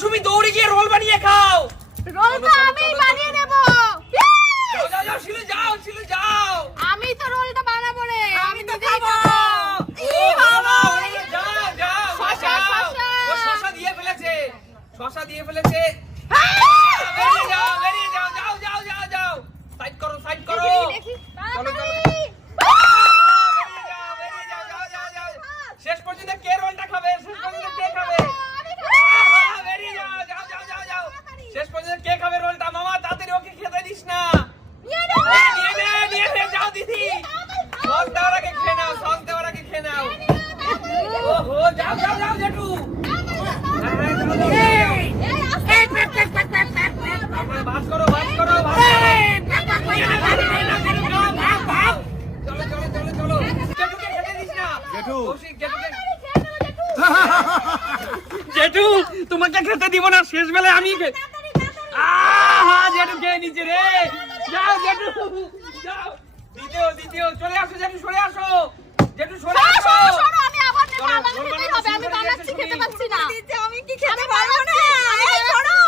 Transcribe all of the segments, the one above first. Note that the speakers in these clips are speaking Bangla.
সুমি দৌড়ে গিয়ে রোল বানিয়ে খাও। রোলটা আমি বানিয়ে নেব। যাও যাও যাও শিলু যাও শিলু যাও। আমি তো রোলটা বানাবো রে, আমি তো খাবো। ই বাবা যাও যাও শসা, শসা। ও শসা দিয়ে ফেলেছে, শসা দিয়ে ফেলেছে। বেরিয়ে যাও বেরিয়ে যাও যাও যাও যাও যাও সাইড করো সাইড করো। দেখি চলো চলো শেষ পর্যন্ত কে রোলটা খাবে? শেষ পর্যন্ত কে খাবে? বেরিয়ে যাও যাও যাও যাও যাও শেষ পর্যন্ত কে খাবে রোলটা? মামা তাড়াতাড়ি ওকে খেতে দিস না। নিয়ে নে যাও দিদি, সস দেওয়ার আগে খেয়ে নাও, সস দেওয়ার আগে খেয়ে নাও। ওহো যাও যাও যাও জেঠু। ভাত করো ভাত করো ভাত চলো চলো চলো চলো। জেঠুকে খেতে দিস না। জেঠু। কৌশিক জেঠুকে জেঠু তোমাকে খেতে দিব না, শেষ বেলায় আমি জেঠু খেয়ে নিচ্ছে রে। যাও জেঠু যাও, দ্বিতীয় দ্বিতীয় চলে আসো জেঠু, সরে আসো জেঠু, সরে আসো। আমি আবার নেব, আমাকে খেতেই হবে, আমি বানাচ্ছি খেতে পাচ্ছি না। আমি কি খেতে পারবো না? এই সরো।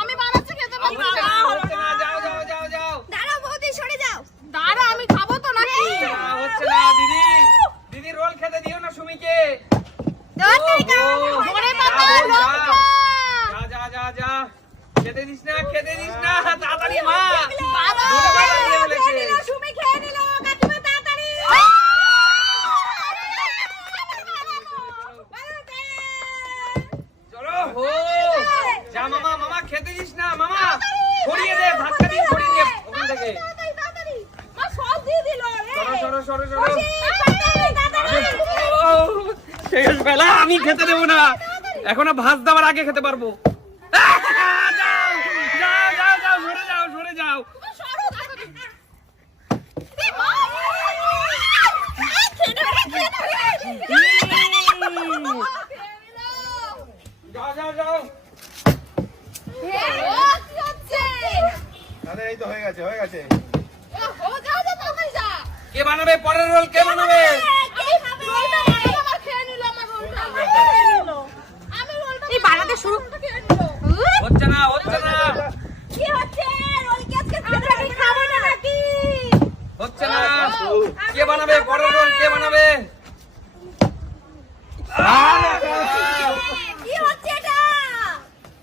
আমি বানাচ্ছি খেতে পারছি না। হচ্ছে না, যাও যাও যাও যাও। দাঁড়াও বৌদি, সরে যাও। দাঁড়া, আমি খাবো তো নাকি? হচ্ছে না দিদি, দিদি রোল খেতে দিও না সুমিকে। তাড়াতাড়ি খাও। ওরে বাবা, লঙ্কা। যা যা যা যা, খেতে দিস না খেতে দিস না, তাড়াতাড়ি মা। বাবা, দুটো বাবা দিয়ে ফেলেছে। খেয়ে নিল, সুমি খেয়ে নিল, কাকিমা তাড়াতাড়ি। চলো হো, যা মামা মামা খেতে দিস না মামা, সরিয়ে দে, ধাক্কা দিয়ে সরিয়ে দে ওখান থেকে। তাড়াতাড়ি। মা সব দিয়ে দিল রে। সরো সরো সরো সরো। তাড়াতাড়ি। ও, শেষ বেলা আমি খেতে দেবো না, এখন ভাত দেওয়ার আগে খেতে পারবো। যাও যাও যাও যাও, সরে যাও সরে যাও। যাও যাও যাও। দাদা এই তো হয়ে গেছে হয়ে গেছে। কে বানাবে পরের রোল? কে বানাবে? এই বানাতে শুরু হচ্ছে না হচ্ছে না কি হচ্ছে? রোল কি আজকে আমরা খাবো না নাকি? হচ্ছে না। কে বানাবে পরের রোল? কে বানাবে? কি হচ্ছে এটা?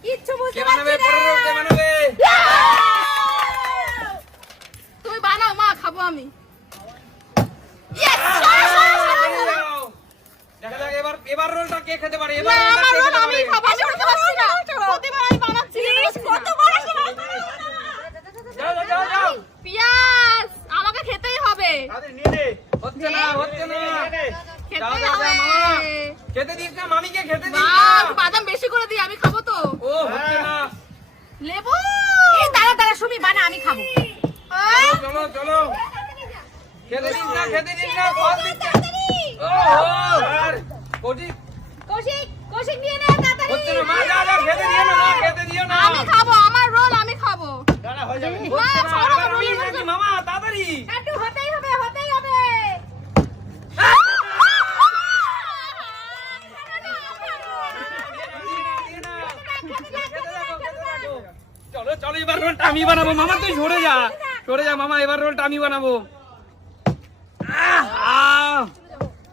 কিচ্ছু বুঝতে কে বানাবে পারছি পরের রোল? কে না। বানাবে? তুমি বানাও, মা খাবো আমি। বেরিয়ে যাও। দেখা যাক এবার এবার রোলটা কে খেতে পারে? এবার রোলটা আমার কে রোল খেতে আমি পারে? খাবো, আমি খেতে পারছি না। প্রতিবার আমি বানাচ্ছি, কত বড় সাহস! যাও যাও যাও যাও। পিয়াজ আমাকে খেতেই হবে, তাড়াতাড়ি নিয়ে নে। হচ্ছে না হচ্ছে না। খেতেই যাও, যাও, হবে। মামা। খেতে দিস না মামিকে, খেতে দিস মা, না। একটু বাদাম বেশি করে দিই, আমি খাবো তো। ও হচ্ছে না। লেবু এই দাঁড়া দাঁড়া, সুমি বানা, আমি খাবো। চলো চলো খেতে দিস না খেতে দিস না, সব দিচ্ছে। ও আর কৌশিক কৌশিক, কৌশিক নিয়ে নে তাড়াতাড়ি। হচ্ছে না, মা যা যা খেতে দিও না, মা খেতে দিও না। আমি খাবো, আমার রোল আমি খাবো। দাঁড়া হয়ে যাবে। হচ্ছে না, ছাড়ো, আবার রোল রোল হয়ে নাকি মামা, তাড়াতাড়ি। একটু হতেই হবে, হতেই হবে। দিয়ে না, খেতে থাকো, খেতে থাকো। চলো চলো এবার রোলটা আমি বানাবো। মামা তুই সরে যা সরে যা মামা, এবার রোলটা আমি বানাবো।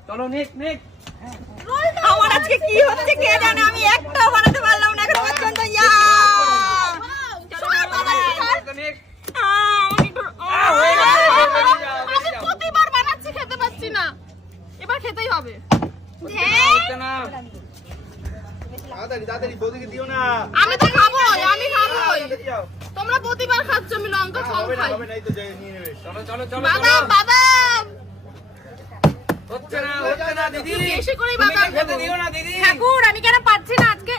চলো নেক্সট নেক্সট। আমার আজকে কি হচ্ছে কে জানে, আমি একটাও বানাতে পারলাম না এখন পর্যন্ত। ইয়া হয়ে গেছে, বেরিয়ে যাও, আমি বেরিয়ে যাও। প্রতিবার বানাচ্ছি, খেতে পাচ্ছি না, এবার খেতেই হবে। হচ্ছে না। তাড়াতাড়ি তাড়াতাড়ি বৌদিকে দিও না। আমি তো খাবোই, আমি খাবোই। তাড়াতাড়ি যাও। তোমরা প্রতিবার খাচ্ছ, আমি লঙ্কা কম হবে না খাই। হবে না, এই তো যাই নিয়ে নেবে। চলো চলো চলো বাদাম বাদাম হচ্ছে না দিদি, বেশি করেই তুমি বাদাম খেতে দেবো। দিও না দিদি। ঠাকুর, আমি কেন পারছি না আজকে?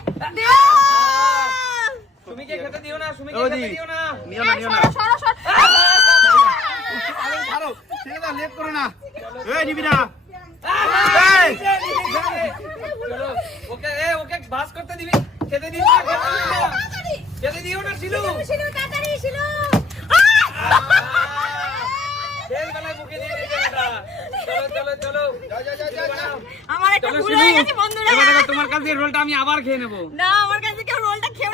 সুমিকে খেতে দিও না, সুমিকে ও খেতে দি। দিও না। নিও না নিও না। সরো সরো আরে ছাড়ো, ছেড়ে দাও, লেট করো না। এই নিবি না। চলো ওকে বাস করতে দিবি, খেতে দিও না, খেতে দিও না শিলু। শিলু তাড়াতাড়ি, শিলু। শেষ বেলায় মুখে দিয়ে দিয়েছে এটা। চলো চলো চলো যাও যাও যাও যাও যাও। আমার একটা চলো ভুল শিলু, হয়ে গেছে বন্ধুরা। এবার দেখো তোমার কাছে এই রোলটা আমি আবার খেয়ে নেবো। না, আমার কাছে কেউ রোলটা খেয়ে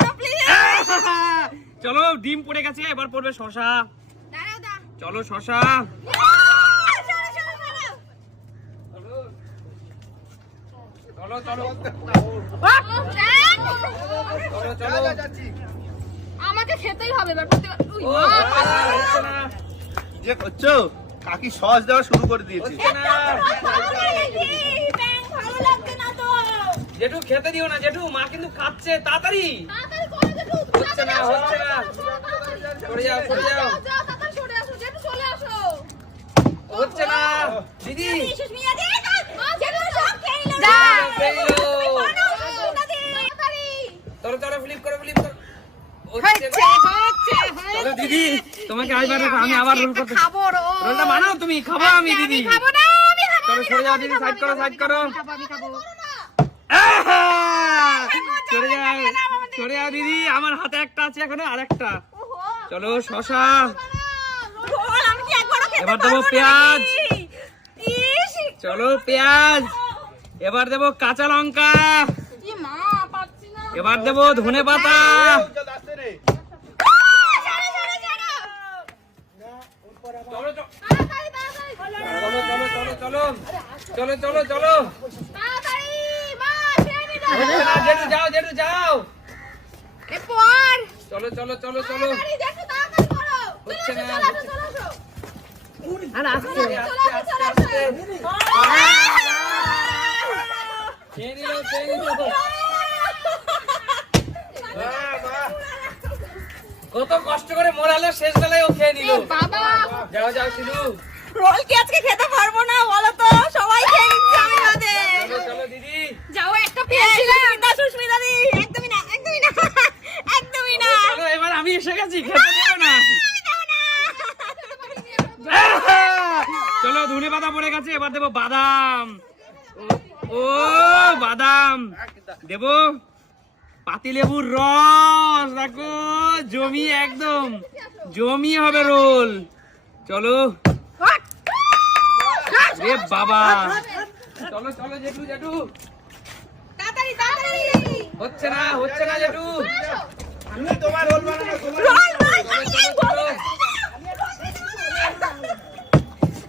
চলো ডিম পড়ে গেছে, এবার পড়বে শশা। দাঁড়াও দা চলো শশা। চলো চলো চলো চলো। আমাকে খেতেই হবে এবার প্রতিবার উই ও, মা হচ্ছে না, যে করছো কাকি সস দেওয়া শুরু করে দিয়েছে। হচ্ছে না। ভালো লাগছে না তো। জেঠু খেতে দিও না জেঠু, মা কিন্তু খাচ্ছে, তাড়াতাড়ি। তাড়াতাড়ি করে জেঠু হচ্ছে না, হচ্ছে না। সরে যাও সরে যাও। যাও তাড়াতাড়ি সরে আসো জেঠু চলে আসো হচ্ছে না দিদি। সুস্মিতা দি জেঠু সব খেয়ে নিল। যা। খেয়ে নিলো। সুস্মিতা দি তাড়াতাড়ি চলো চলো ফ্লিপ করো ফ্লিপ করো। হচ্ছে না। চলো দিদি, তোমাকে আইবার দেখো, আমি আবার রোল করতে। খাবো রোলটা বানাও তুমি, খাবো আমি দিদি। খাবো না আমি খাবো চলো সরে যাও দিদি, সাইড করো সাইড করো। আমি খাবো আহা! সরে যাও সরে যাও দিদি, আমার হাতে একটা আছে এখনো, আর একটা। চলো শশা। রোল আমি কি একবারও খেতে এবার পারবো দেবো না পেঁয়াজ। নাকি? ইস চলো পেঁয়াজ। এবার দেবো কাঁচা লঙ্কা। কি মা পাচ্ছি না এবার দেবো ধনে পাতা। চলো চলো তাড়াতাড়ি তাড়াতাড়ি চলো চলো চলো চলো চলো। তাড়াতাড়ি মা খেয়ে নি হচ্ছে না, জেঠু যাও জেঠু যাও। এরপর চলো চলো চলো চলো। তাড়াতাড়ি জেঠু তাড়াতাড়ি করো হচ্ছে না, চলে আসো চলে আসো আর আস্তে চলে আসো চলে আসো খেয়ে নিল খেয়ে নিল। কত কষ্ট করে মোড়ালো, শেষ বেলায় ও খেয়ে নিল। বাবা যাও যাও শিলু। রোল কি আজকে খেতে পারবো না বলো তো? সবাই খেয়ে নিচ্ছে আমি বাদে। চলো চলো দিদি। যাও একটা এই পেয়েছিলাম সুস্মিতা দি একদমই না একদমই না একদমই না। চলো এবার আমি এসে গেছি, খেতে দেবো না। চলো ধনে পাতা পড়ে গেছে, এবার দেবো বাদাম। ও বাদাম দেবো, পাতিলেবুর রস দেখো, জমি একদম জমি হবে রোল। চলো রে বাবা। চলো চলো জেঠু জেঠু। তাড়াতাড়ি তাড়াতাড়ি হচ্ছে না জেঠু। তুমি তোমার রোল বানানো তোমার রোল রোল চলো, চলো, চলো।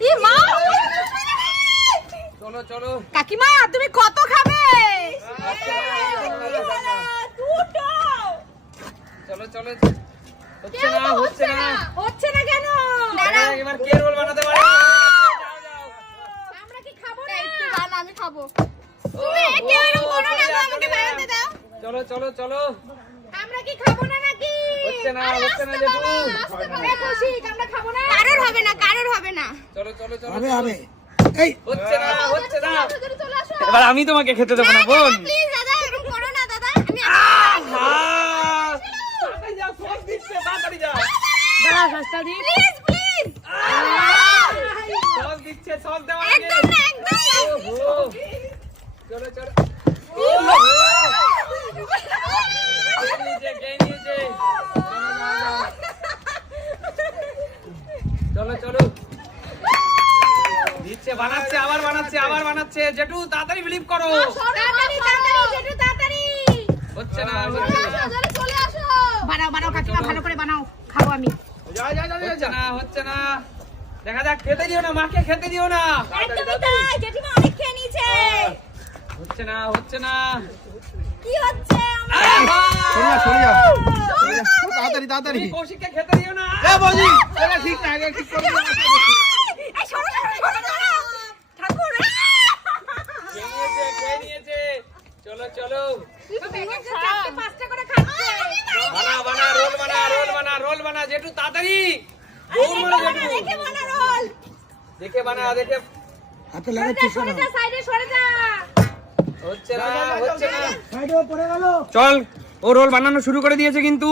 ই মা চলো চলো কাকিমা তুমি কত খাবে দুটো চলো চলো। হচ্ছে না হচ্ছে না। হচ্ছে না কেন এবার কে রোল বানাতে পারে? আমরা কি খাবো না একটু বানা আমি খাবো তুমি একে এরকম করো না, আমাকে বানাতে দাও। চলো চলো চলো। আমরা কি খাবো না নাকি হচ্ছে না, আরে হচ্ছে না আসতে জেঠু। বাবা, আসতে বাবা, কৌশিক, আমরা খাবো না কারোর হবে না কারোর হবে না চলো চলো চলো। হবে হবে এই হচ্ছে না হচ্ছে না। চলে আসো এবার আমি তোমাকে খেতে দেবো না বোন। প্লিজ দাদা এরকম করো না দাদা আমি তাড়াতাড়ি যাও, সস দিচ্ছে, তাড়াতাড়ি যাও। প্লিজ প্লিজ সস দিচ্ছে, সস দেওয়ার আগে। একদম না একদম ওহো। চলো চলো। ওহো। খেয়ে নিয়েছে, খেয়ে নিয়েছে। চলো চলো। দিচ্ছে, বানাচ্ছে, আবার বানাচ্ছে, আবার বানাচ্ছে। জেঠু তাড়াতাড়ি ফ্লিপ করো। তাড়াতাড়ি তাড়াতাড়ি জেঠু তাড়াতাড়ি হচ্ছে না হচ্ছে না। চলে আসো বানাও বানাও কাকিমা ভালো করে বানাও খাবো আমি। যা যা যা হচ্ছে না হচ্ছে না। দেখা যাক, খেতে দিও না, মাকে খেতে দিও না। একদমই তাই জেঠিমা অনেক খেয়ে নিয়েছে। হচ্ছে না হচ্ছে না। কি হচ্ছে আহা! সরে যা তাড়াতাড়ি তাড়াতাড়ি তুমি কৌশিককে খেতে দিও না। এ বজি এটা ঠিক না আগে ঠিক করে দিও। এই সরো সরো সরো সরো ঠাকুর খেয়ে নিয়েছে। চলো চলো। চারটে পাঁচটা করে খাচ্ছে বানা বানা রোল বানা রোল বানা রোল বানা জেঠু তাড়াতাড়ি। দৌড় মারো জেঠু। দেখে বানা রোল। দেখে বানা দেখে। হাতে লাগা ঠিক করো সাইডে সরে যা হচ্ছে না হচ্ছে না। চল, ও রোল বানানো শুরু করে দিয়েছে কিন্তু।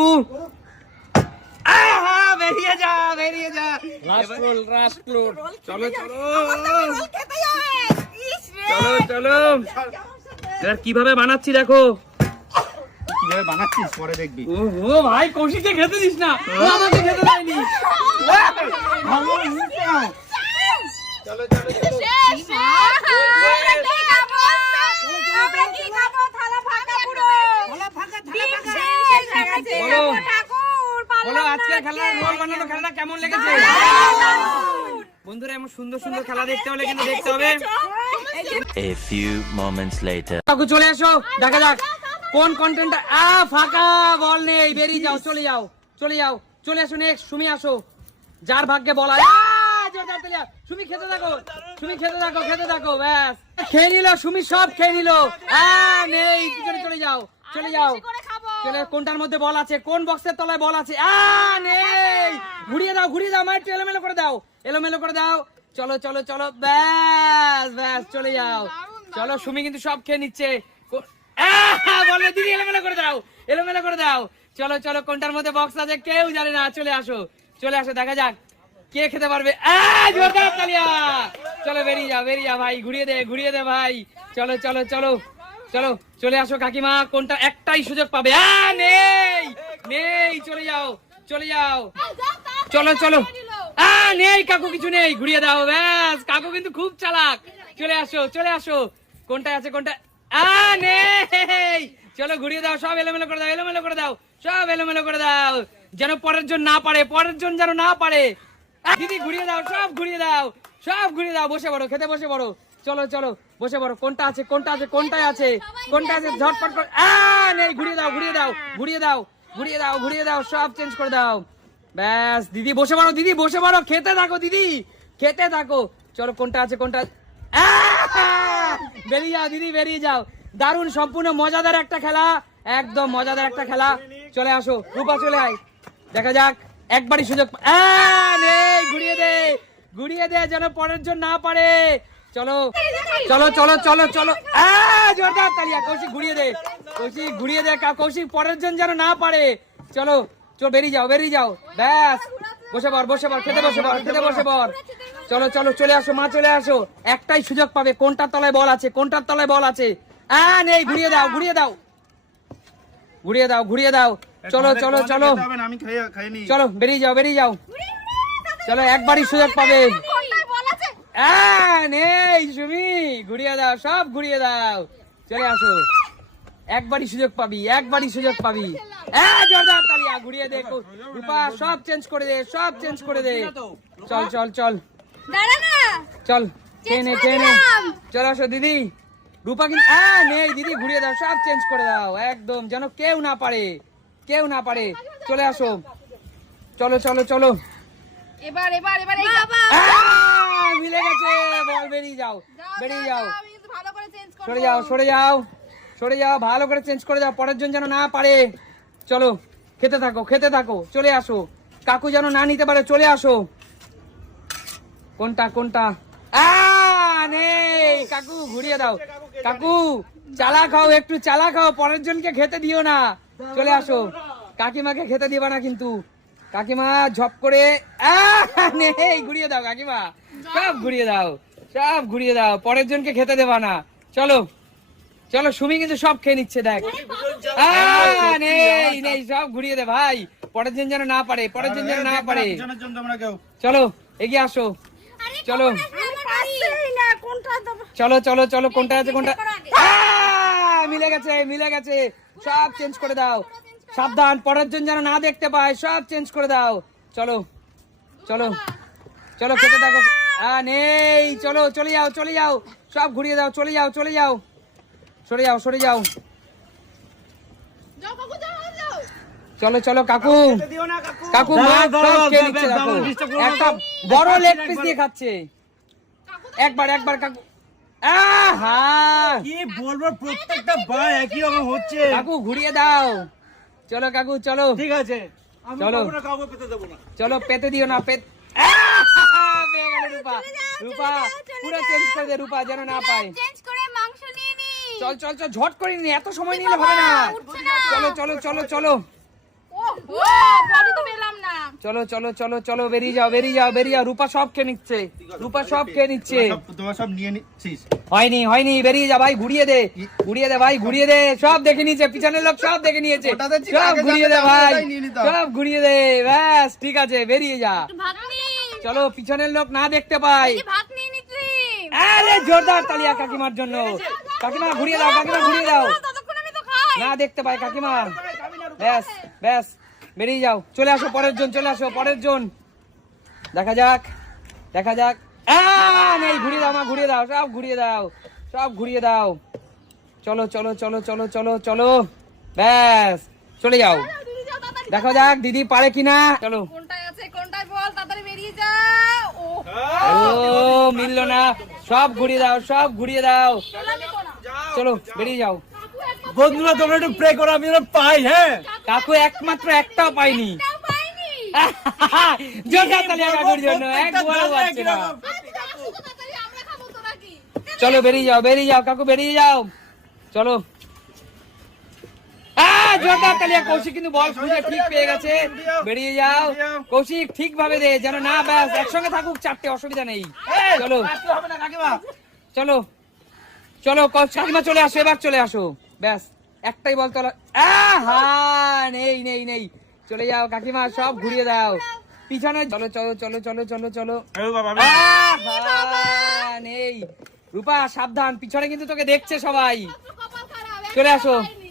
আহা, বেরিয়ে যা বেরিয়ে যা। Last roll. চলো চলো রোল খেতেই হবে। ইস রে চলো চলো। এবার কিভাবে বানাচ্ছি দেখো। কিভাবে বানাচ্ছিস পরে দেখবি ও ভাই, কৌশিককে খেতে দিস না, ও আমাকে খেতে দেয়নি। ভালো হচ্ছে না চলো চলো চলো। শেষ আমরা কি খাবো? আমরা কি খাবো? থালা ফাঁকা পুরো। থালা ফাঁকা ডিম শেষ হয়ে গেছে। বলো। ঠাকুর পালা আজকের খেলা রোল বানানো খেলাটা কেমন লেগেছে? বন্ধুরা এমন সুন্দর সুন্দর খেলা দেখতে হলে কিন্তু দেখতে হবে। A few moments later. কাকু চলে আসো, দেখা যাক কোন কন্টেন্টটা। ফাঁকা বল নেই, বেরিয়ে যাও, চলে যাও, চলে যাও, চলে আসো। নেক্সট সুমি আসো, যার ভাগ্যে বল আছে। সুমি খেতে থাকো, সুমি খেতে থাকো, খেতে থাকো, ব্যাস খেয়ে নিল সুমি, সব খেয়ে নিল। নেই, পিছনে চলে যাও, চলে যাও, চলে। কোনটার মধ্যে বল আছে? কোন বক্সের তলায় বল আছে? নেই, ঘুরিয়ে দাও, ঘুরিয়ে দাও, মাইট এলোমেলো করে দাও, এলোমেলো করে দাও। চলো চলো চলো, ব্যাস ব্যাস, চলে যাও। চলো, সুমি কিন্তু সব খেয়ে নিচ্ছে। বলে দিদি এলোমেলো করে দাও, এলোমেলো করে দাও। চলো চলো, কোনটার মধ্যে বক্স আছে কেউ জানে না। চলে আসো, চলে আসো, দেখা যাক কে খেতে পারবে। জোরদার তালিয়া। চলো বেরিয়ে যাও, বেরিয়ে যাও ভাই, ঘুরিয়ে দে, ঘুরিয়ে দে ভাই। চলো চলো চলো চলো, চলে আসো কাকিমা, কোনটা একটাই সুযোগ পাবে। নেই, নেই, চলে যাও, চলে যাও। চলো চলো, নেই কাকু, কিছু নেই, ঘুরিয়ে দাও, ব্যাস। কাকু কিন্তু খুব চালাক। চলে আসো, চলে আসো, কোনটা আছে, কোনটা নেই। চলো ঘুরিয়ে দাও, সব এলোমেলো করে দাও, এলোমেলো করে দাও, সব এলোমেলো করে দাও, যেন পরের জন না পারে, পরের জন যেন না পারে। দিদি ঘুরিয়ে দাও, সব ঘুরিয়ে দাও, সব ঘুরিয়ে দাও। বসে পড়ো, খেতে বসে পড়ো। চলো চলো, বসে পড়ো। কোনটা আছে, কোনটা আছে, কোনটায় আছে, কোনটা আছে, ঝটপট করে। নেই, ঘুরিয়ে দাও, ঘুরিয়ে দাও, ঘুরিয়ে দাও, ঘুরিয়ে দাও, ঘুরিয়ে দাও, সব চেঞ্জ করে দাও, ব্যাস। দিদি বসে পড়ো, দিদি বসে পড়ো, খেতে থাকো, দিদি খেতে থাকো। চলো, কোনটা আছে, কোনটা? বেরিয়ে যাও দিদি, বেরিয়ে যাও। দারুণ, সম্পূর্ণ মজাদার একটা খেলা, একদম মজাদার একটা খেলা। চলে আসো রূপা, চলে আয়, দেখা যাক একবারই সুযোগ। নেই, ঘুরিয়ে দে, ঘুরিয়ে দে, যেন পরের জন না পারে। চলো চলো চলো চলো চলো, জোরদার তালিয়া। কৌশিক ঘুরিয়ে দে, কৌশিক ঘুরিয়ে দে, কৌশিক পরের জন যেন না পারে। চলো চলো, বেরিয়ে যাও, বেরিয়ে যাও, ব্যাস। বসে পড়, বসে পড়, খেতে বসে পড়, খেতে বসে পড়। চলো চলো, চলে আসো মা, চলে আসো। একটাই সুযোগ পাবে, কোনটার তলায় বল আছে, কোনটার তলায় বল আছে। নেই, ঘুরিয়ে দাও, ঘুরিয়ে দাও, ঘুরিয়ে দাও, ঘুরিয়ে দাও। চলো চলো চলো, আমি খাইনি। চলো বেরিয়ে যাও, বেরিয়ে যাও। চলো, একবারই সুযোগ পাবে। নেই সুমি, ঘুরিয়ে দাও, সব ঘুরিয়ে দাও। চলে আসো, একবারই সুযোগ পাবি, একবারই সুযোগ পাবি। জোরদার তালিয়া, ঘুরিয়ে দে রূপা, সব চেঞ্জ করে দে, সব চেঞ্জ করে দে। চল চল চল, চল, খেয়ে নে, খেয়ে নে। চলে আসো দিদি, রূপা কিন্তু নেই, দিদি ঘুরিয়ে দাও, সব চেঞ্জ করে দাও, একদম যেন কেউ না পারে, কেউ না পারে। চলে আসো, চলো চলো চলো, এবার এবার এবার মিলে গেছে বল। বেরিয়ে যাও, বেরিয়ে যাও, ভালো করে চেঞ্জ করো। সরে যাও, সরে যাও, সরে যাও, ভালো করে চেঞ্জ করে যাও, পরের জন যেন না পারে। চলো, খেতে থাকো, খেতে থাকো, চলে আসো, কাকু যেন না নিতে পারে। চলে আসো, কোনটা, কোনটা? নেই, কাকু ঘুরিয়ে দাও, কাকু চালা খাও, একটু চালা খাও, পরের জনকে খেতে দিও না। চলে আসো, কাকিমাকে খেতে দিবা না কিন্তু। কাকিমা ঝপ করে নেই, ঘুরিয়ে দাও কাকিমা, সব ঘুরিয়ে দাও, সব ঘুরিয়ে দাও, পরের জনকে খেতে দেবা না। চলো চলো, সুমি কিন্তু সব খেয়ে নিচ্ছে, দেখ। নেই নেই, সব ঘুরিয়ে দে ভাই, পরের জন যেন না পারে, পরের জন যেন না পারে। চলো এগিয়ে আসো, চলো চলো চলো চলো, কোনটা আছে, কোনটা? মিলে গেছে, মিলে গেছে, সব চেঞ্জ করে দাও, সাবধান, পরের জন যেন না দেখতে পায়, সব চেঞ্জ করে দাও। চলো চলো চলো, খেতে থাকো। নেই, চলো চলে যাও, চলে যাও, সব ঘুরিয়ে দাও, চলে যাও, চলে যাও, সরে যাও, সরে যাও। চলো চলো কাকু, কাকু মাছ সব খেয়ে নিচ্ছে, দেখো একটা বড় লেগ পিস দিয়ে খাচ্ছে। একবার একবার কাকু, কি বলবো, প্রত্যেকটা বার একই রকম হচ্ছে। কাকু ঘুরিয়ে দাও। চলো কাকু, চলো, ঠিক আছে, আমি চলো। কাউকে পেতে দেবো না। চলো, পেতে দিও না, পেয়ে গেল রূপা, রূপা পুরো চেঞ্জ করে দে, রূপা যেন না পায়। চেঞ্জ করে মাংস নিয়ে নি। চল চল চল, ঝট করে নি, এত সময় নিলে হবে না। চলো চলো চলো চলো, ও বডি তো পেলাম না। চলো চলো চলো চলো, বেরিয়ে যাও, বেরিয়ে যাও, বেরিয়ে যাও। রূপা সব খেয়ে নিচ্ছে, রূপা সব খেয়ে নিচ্ছে। তোমার সব নিয়ে নিচ্ছিস? হয়নি হয়নি, বেরিয়ে যা ভাই, ঘুরিয়ে দে, ঘুরিয়ে দে ভাই, ঘুরিয়ে দে, সব দেখে নিয়েছে, পিছনের লোক সব দেখে নিয়েছে, সব ঘুরিয়ে দে ভাই, সব ঘুরিয়ে দে, ব্যাস ঠিক আছে, বেরিয়ে যা। ভাত নি। চলো, পিছনের লোক না দেখতে পাই। ভাত নিয়ে নিচ্ছি। আরে জোরদার তালিয়া কাকিমার জন্য। কাকিমা ঘুরিয়ে দাও, কাকিমা ঘুরিয়ে দাও, ততক্ষণ আমি তো খাই। না দেখতে পাই কাকিমা, ব্যাস ব্যাস, বেরিয়ে যাও, চলে আসো পরের জন, চলে আসো পরের জন। দেখা যাক, দেখা যাক। নেই, ঘুরিয়ে দাও মা, ঘুরিয়ে দাও, সব ঘুরিয়ে দাও, সব ঘুরিয়ে দাও। চলো চলো চলো চলো চলো চলো, ব্যাস চলে যাও। দিদি যাও তাড়াতাড়ি। দেখা যাক দিদি পারে কিনা। চলো। কোনটায় আছে কোনটায় বল, তাড়াতাড়ি বেরিয়ে যাও। ও মিললো না, সব ঘুরিয়ে দাও, সব ঘুরিয়ে দাও। চলো বেরিয়ে যাও। বন্ধুরা তোমরা একটু প্রে করো আমি যেন পাই। হ্যাঁ কাকু একমাত্র একটাও পাইনি। পাইনি। জোরদার তালিয়া কাকুর জন্য, এক বড় পাচ্ছে না। তাড়াতাড়ি আমরা খাবো তো নাকি? চলো বেরিয়ে যাও, বেরিয়ে যাও কাকু, বেরিয়ে যাও। চলো। জোরদার তালিয়া। কৌশিক কিন্তু বল খুঁজে ঠিক পেয়ে গেছে। বেরিয়ে যাও কৌশিক, ঠিক ভাবে দে যেন না, ব্যাস একসঙ্গে থাকুক চারটে, অসুবিধা নেই। চলো হবে না কাকিমা। চলো চলো কাকিমা চলে আসো, এবার চলে আসো, ব্যাস একটাই বল তো। নেই নেই নেই, চলে যাও কাকিমা, সব ঘুরিয়ে দাও পিছনে। চলো চলো চলো চলো চলো চলো। নেই রূপা, সাবধান, পিছনে কিন্তু তোকে দেখছে সবাই। কপাল খারাপ, চলে আসো। পাইনি।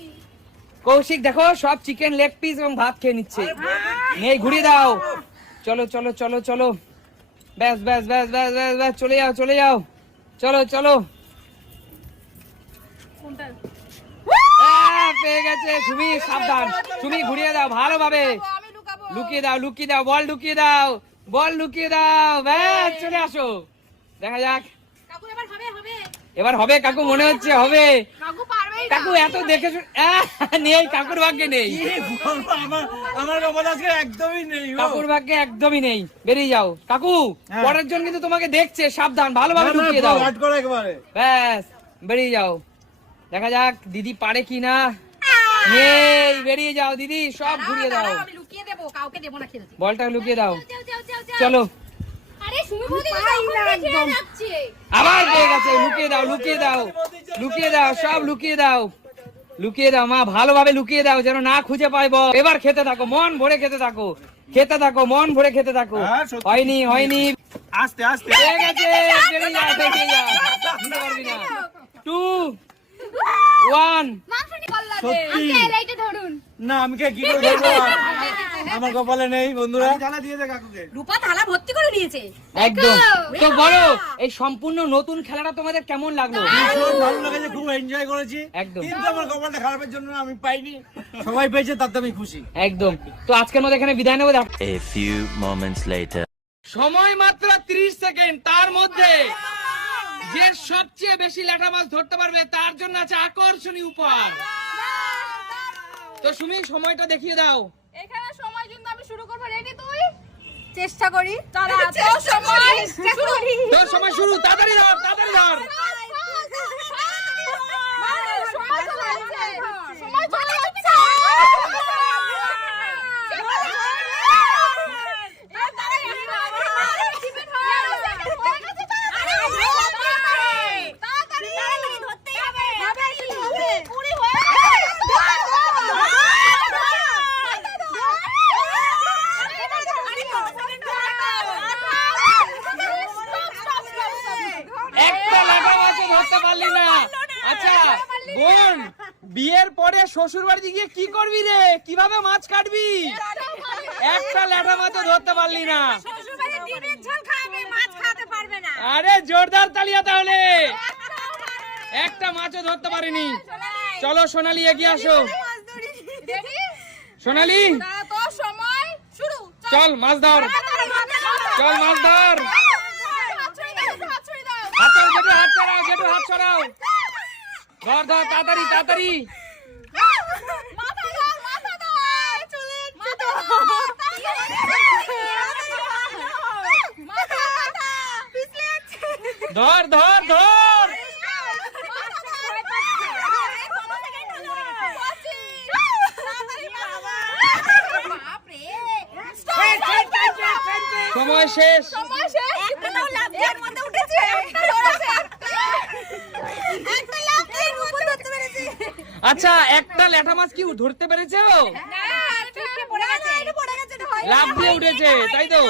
কৌশিক দেখো সব চিকেন লেগ পিস এবং ভাত খেয়ে নিচ্ছে। নেই, ঘুরিয়ে দাও। চলো চলো চলো চলো, ব্যাস ব্যাস ব্যাস ব্যাস ব্যাস ব্যাস, চলে যাও চলে যাও, চলো চলো। পেয়ে গেছে সুমি, সাবধান সুমি, ঘুরিয়ে দাও ভালোভাবে, আমি লুকাবো। লুকিয়ে দাও লুকিয়ে দাও, বল লুকিয়ে দাও, বল লুকিয়ে দাও, ব্যাস চলে আসো। দেখা যাক কাকু এবার হবে হবে। এবার হবে কাকু, মনে হচ্ছে হবে। কাকু পারবেই না। কাকু এত দেখে নেই, কাকুর ভাগ্যে নেই, আমার কপাল আজকে একদমই নেই গো। কাকুর ভাগ্যে একদমই নেই। বেরিয়ে যাও কাকু, হ্যাঁ। পরের জন কিন্তু তোমাকে দেখছে, সাবধান, ভালোভাবে লুকিয়ে দাও, হাট করো একেবারে। ব্যাস বেরিয়ে যাও। দেখা যাক দিদি পারে কিনা। নেই, বেরিয়ে যাও দিদি, সব ঘুরিয়ে দাও, আমি লুকিয়ে দেবো, কাউকে দেবো না খেলতে। বলটা লুকিয়ে দাও। যাও যাও যাও যাও। চলো, আরে সুমি বৌদি তো তখন দেখে যাচ্ছে। আবার পেয়ে গেছে, লুকিয়ে দাও লুকিয়ে দাও লুকিয়ে দাও, সব লুকিয়ে দাও, লুকিয়ে দাও মা, ভালোভাবে লুকিয়ে দাও যেন না খুঁজে পাই। এবার খেতে থাকো, মন ভরে খেতে থাকো, খেতে থাকো, মন ভরে খেতে থাকো। হ্যাঁ, সত্যি। হয়নি হয়নি, আস্তে আস্তে। পেয়ে গেছে, বেরিয়ে যাও বেরিয়ে যাও, বুঝতে পারবি না। 2 1 মাংসনি কল্লাতে। সত্যি। আঙ্কেল এইটা ধরুন। না আমি কি করে ধরবো? আমার কপালে নেই বন্ধুরা। জানা দিয়ে দে কাকুকে। রূপা থালা ভর্তি করে নিয়েছে। একদম। তো বলো এই সম্পূর্ণ নতুন খেলাটা তোমাদের কেমন লাগলো? ভীষণ ভালো লেগেছে, খুব এনজয় করেছি। একদম। কিন্তু আমার কপালটা খারাপের জন্য আমি পাইনি, সবাই পেয়েছে তাতে আমি খুশি। একদম। তো আজকের মধ্যে এখানে বিদায় নেবো। A few moments later. সময় মাত্র 30 সেকেন্ড, তার মধ্যে যে সবচেয়ে বেশি ল্যাঠা মাছ ধরতে পারবে তার জন্য আছে আকর্ষণীয় উপহার। তো সুমি সময়টা দেখিয়ে দাও। এখানে সময় কিন্তু আমি শুরু করব। রেডি তুই? চেষ্টা করি। তারা তো সময় শুরু। তো সময় শুরু, তাড়াতাড়ি ধর তাড়াতাড়ি ধর। সময় চলে যাচ্ছে। সময় চলে যাচ্ছে। একটা ল্যাঠা মাছও ধরতে পারলি না। আচ্ছা বোন, বিয়ের পরে শ্বশুর বাড়িতে গিয়ে কি করবি রে? কিভাবে মাছ কাটবি? একটা ল্যাঠা মাছও ধরতে পারলি না। শ্বশুরবাড়ির ডিমের ঝোল খাবে, মাছ খাওয়াতে পারবে না। আরে জোরদার তালিয়া তাহলে। একটা মাছও ধরতে পারিনি। চলো সোনালি এগিয়ে আসো। রেডি? সোনালি তারা তো সময় শুরু। চল মাছ ধর, চল মাছ ধর। হাত ছড়িয়ে দাও, হাত ছড়িয়ে দাও। হাত ধর, জেঠু হাত ছড়াও, জেঠু হাত ছড়াও। ধর ধর তাড়াতাড়ি তাড়াতাড়ি। মাথা দাও, মাথা দাও। চলে মাথা দাও। মাথা মাথা পিছলে আছে। ধর ধর ধর। সময় শেষ। একটাও লাভ দেওয়ার মধ্যে উঠেছে। একটা লাভ দিয়ে উপর ধরতে পেরেছে। আচ্ছা একটা ল্যাঠা মাছ কি ধরতে পেরেছে ও? লাফ দিয়ে উঠেছে তাই তো?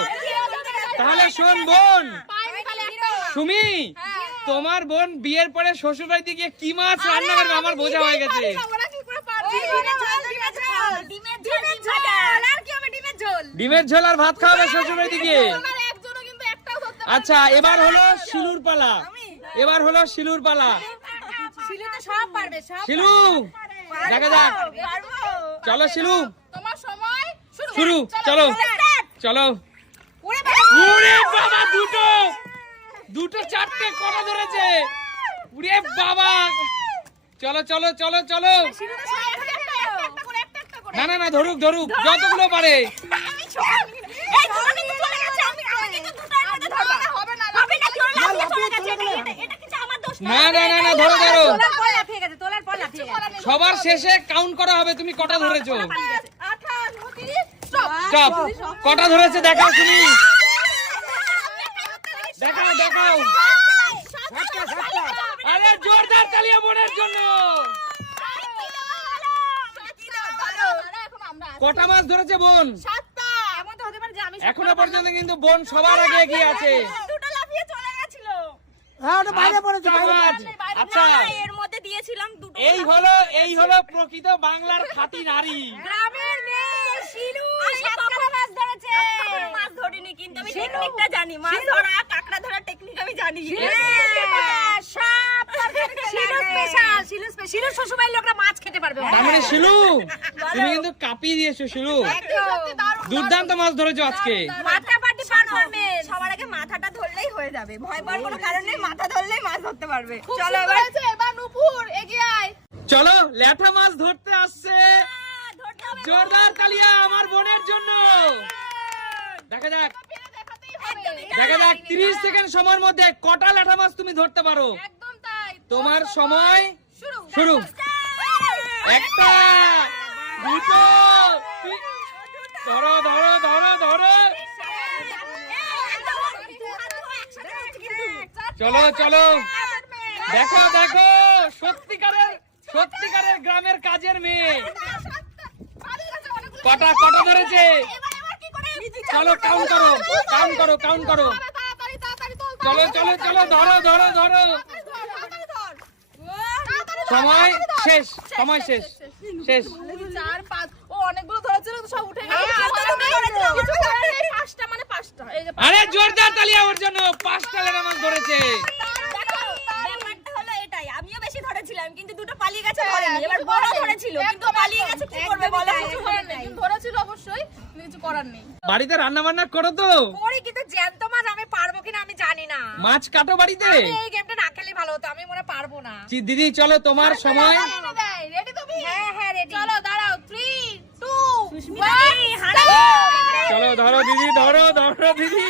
তাহলে শোন বোন, সুমি তোমার বোন বিয়ের পরে শ্বশুর বাড়িতে গিয়ে কি মাছ রান্না করবে আমার বোঝা হয়ে গেছে। ডিমের ঝোল আর কি ডিমের ঝোল আর ভাত খাওয়াবে শ্বশুরবাড়িতে গিয়ে। ওনার একজনও কিন্তু একটাও ধরতে আচ্ছা এবার হলো শিলুর পালা, এবার হলো শিলুর পালা। শিলু তো সব পারবে, সব শিলু দেখা যাক, চলো শিলু তোমার সময় শুরু, চলো চলো। ওরে বাবা, ওরে বাবা, দুটো চারটে কটা ধরেছে, ওরে বাবা। চলো চলো চলো চলো, শিলু তো সব ধরে ফেললো। না না না, ধরুক ধরুক যতগুলো পারে। এই ছোট কিন্তু চলে গেছে, আমি কিন্তু দুটোর মধ্যে ধরবো। হবে না হবে না, তোর লাফিয়ে চলে গেছে, এটা কিন্তু আমার দোষ না না না না, ধরো ধরো, তোলার পর লাফিয়ে গেছে, তোলার পর লাফিয়ে গেছে। সবার শেষে কাউন্ট করা হবে তুমি কটা ধরেছো। 28 29 স্টপ স্টপ, কটা ধরেছে দেখাও তুমি, দেখাও দেখাও। আরে জোরদার তালিয়া বোনের জন্য। কটা মাছ ধরেছে বোন? 7টা এমন তো হতে পারে যে আমি এখনো পর্যন্ত কিন্তু বোন সবার আগে এগিয়ে আছে। দুটো লাফিয়ে চলে গেছিল। হ্যাঁ ওটা বাইরে পড়েছে, বাইরে মাছ। পড়েছে। আচ্ছা না, এর মধ্যে দিয়েছিলাম দুটো। এই হলো প্রকৃত বাংলার খাঁটি নারী। গ্রামের মেয়ে শিলু সাতখানা মাছ ধরেছে। আমি মাছ ধরিনি, কিন্তু আমি টেকনিকটা জানি, মাছ ধরা কাঁকড়া ধরা টেকনিক আমি জানি। শিলু শ্বশুরবাড়ির লোকরা মাছ খেতে পারবে। তার মানে শিলু তুমি কিন্তু কাঁপিয়ে দিয়েছো শিলু, দুর্দান্ত মাছ ধরেছো আজকে। মাথা পাটি পারফরম্যান্স। সবার আগে মাথাটা ধরলেই হয়ে যাবে, ভয় পাওয়ার কোনো কারণ নেই, মাথা ধরলেই মাছ ধরতে পারবে। চলো এবার এবার নুপুর এগিয়ে আয় চলো ল্যাঠা মাছ ধরতে আসছে, ধরতে হবে। জোরদার তালিয়া আমার বোনের জন্য। দেখা যাক দেখাতেই হবে দেখা যাক 30 সেকেন্ড সময়ের মধ্যে কটা ল্যাঠা মাছ তুমি ধরতে পারো। একদম তাই তোমার সময় শুরু শুরু। একটা, দুটো, ধরো ধরো ধরো ধরো, চলো চলো। দেখো দেখো, সত্যিকারের গ্রামের কাজের মেয়ে। কটা কটা ধরেছে, চলো কাউন্ট করো কাউন্ট করো কাউন্ট করো। তাড়াতাড়ি তাড়াতাড়ি তোল চলো চলো চলো, ধরো ধরো ধরো। সময় শেষ, সময় শেষ শেষ। 4 5 ও অনেকগুলো ধরেছিল তো সব উঠে গেছে হ্যাঁ, তো তুমি ধরেছো। কিছু করার নেই, 5টা মানে 5টা এই যে আরে জোরদার তালিয়া ওর জন্য, 5টা ল্যাঠা মাছ ধরেছে। দেখো, ব্যাপারটা হলো এটাই, আমিও বেশি ধরেছিলাম কিন্তু দুটো পালিয়ে গেছে, ধরেনি। এবার বড় ধরেছিল কিন্তু পালিয়ে গেছে, কি করবে বলো? কিছু করার নেই কিন্তু ধরেছিল অবশ্যই কিছু করার নেই বাড়িতে রান্না বান্না করো তো? করি, কিন্তু জ্যান্ত মাছ আমি পারবো কিনা আমি জানি না। মাছ কাটো বাড়িতে? এই গেমটা না খেলে ভালো হতো, আমি মনে হয় পারবো না। দিদি চলো তোমার সময়। রেডি তুমি হ্যাঁ হ্যাঁ রেডি। চলো দাঁড়াও 3 2 সুস্মিতা 1 হারাবো। চলো ধরো দিদি, ধরো ধরো দিদি,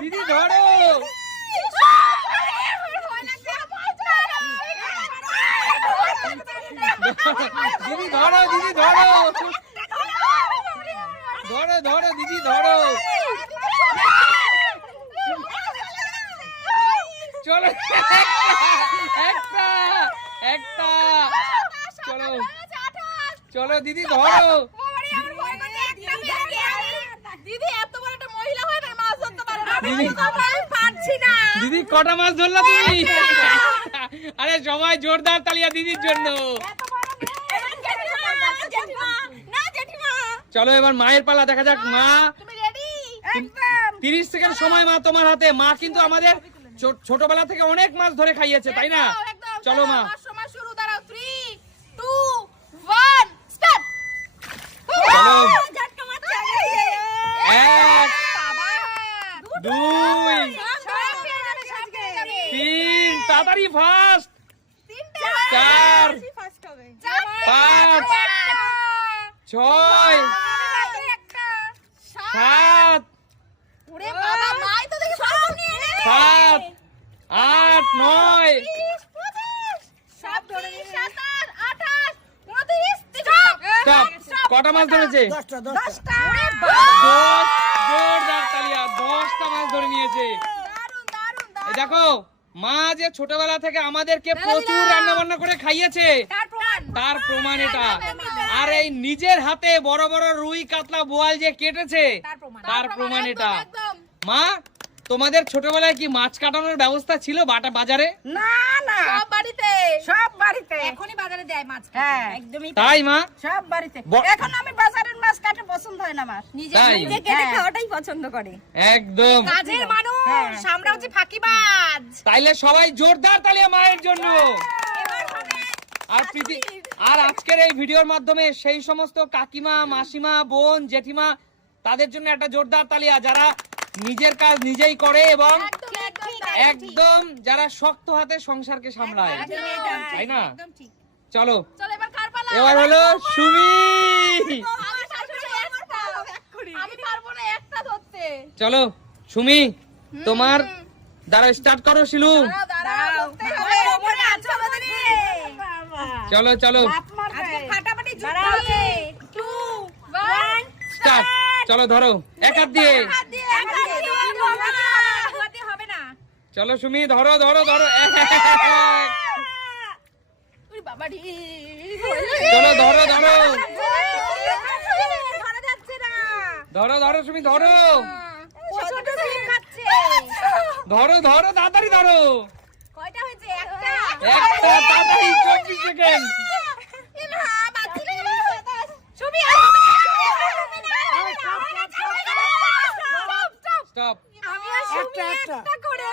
দিদি ধরো। দিদি ধরো, দিদি ধরো, ধরো ধরো দিদি ধরো। চলো একটা একটা, চলো চলো দিদি ধরো। দিদি এত বড় একটা মহিলা হয় না মাছ ধরতে পারে না দিদি পারছি না। দিদি কটা মাছ ধরলা তুমি? আরে সবাই জোরদার তালিয়া দিদির জন্য। চলো এবার মায়ের পালা, দেখা যাক মা। তুমি রেডি 30 সেকেন্ড সময় মা তোমার হাতে। মা কিন্তু আমাদের ছোটবেলা থেকে অনেক মাছ ধরে খাইয়েছে, তাই না? চলো মা। সময় শুরু দাঁড়াও 3 2 1 স্টার্ট চলো, ঝটকা মারছে। 1 বাবা 2 3, তাড়াতাড়ি ফাস্ট, 4 5 6 7 ওরে বাবা মাই তো দেখি সব নিয়ে নে 7 8 9 সব ধরে নিয়ে 27 28 29 স্টপ। কটা মাছ ধরেছে? 10টা 10। জোরদার তালিয়া, 10টা মাছ ধরে নিয়েছে। দারুন দারুন এই দেখো মা যে ছোটবেলা থেকে আমাদেরকে প্রচুর রান্না বান্না করে খাইয়েছে, তার প্রমাণ এটা। আর এই নিজের হাতে বড় বড় রুই কাতলা বোয়াল যে কেটেছে, তার প্রমাণ এটা। একদম মা তোমাদের ছোটবেলায় কি মাছ কাটানোর ব্যবস্থা ছিল বাজারে? না না সব বাড়িতে সব বাড়িতে এখনই বাজারে দেয় মাছ হ্যাঁ একদমই তাই মা? সব বাড়িতে ব- এখন আমি বাজারের মাছ কাটে পছন্দ হয় না আমার তাই? নিজে কেটে হ্যাঁ। খাওয়াটাই পছন্দ করে একদম। কাজের মানুষ হ্যাঁ। আমরা হচ্ছে ফাঁকিবাজ তাইলে সবাই জোরদার তালিয়া মায়ের জন্য। এবার হবে আর আজকের এই ভিডিওর মাধ্যমে সেই সমস্ত কাকিমা, মাসিমা, বোন, জেঠিমা তাদের জন্য একটা জোরদার তালিয়া যারা নিজের কাজ নিজেই করে এবং একদম যারা শক্ত হাতে সংসারকে সামলায়, তাই না? চলো চল এবার কার পালা এবার হলো সুমি। আমার শাশুড়ি একটা আমি পারবো না একটা ধরতে চলো সুমি, তোমার দ্বারা স্টার্ট করো শিলু। দাঁড়াও ধরতে হবে কোমরে আছো আমাদের বাবা চলো চলো বাপ মার আজকে গায়ে। ফাটাফাটি যুদ্ধ দাঁড়াও। হবে 2 1 স্টার্ট। চলো ধরো এক হাত দিয়ে। হবে না চলো সুমি ধরো ধরো ধরো। উই বাবা রে চলো ধরো ধরো ধরা যাচ্ছে না ধরো ধরো সুমি ধরো ছোট ছিপ খাচ্ছে ধরো ধরো তাড়াতাড়ি ধরো। কয়টা হয়েছে একটা একটা তাড়াতাড়ি 24 সেকেন্ড। না বাঁচিলে সুমি স্টপ। আমি আর সুমি একটা করে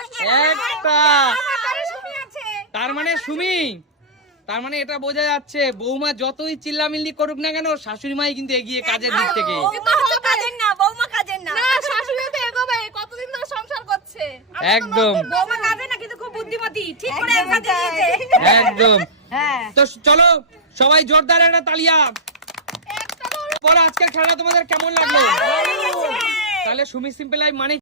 একটা। আমার সুমি আছে তার মানে সুমি, তার মানে এটা বোঝা যাচ্ছে বৌমা যতই চিল্লামিল্লি করুক না কেন শাশুড়ি মাই কিন্তু এগিয়ে কাজের দিক থেকে। কিন্তু হচ্ছে কাজের না বৌমা কাজের না না শাশুড়ি তো এগোবে কতদিন ধরে সংসার করছে একদম বৌমা কাজের না কিন্তু খুব বুদ্ধিমতী ঠিক করে একবার দিয়েছে একদম। হ্যাঁ তো চলো সবাই জোরদার একটা তালিয়া। পরে আজকের খেলা তোমাদের কেমন লাগলো? তাহলে সুমি সিম্পল লাইফ মানে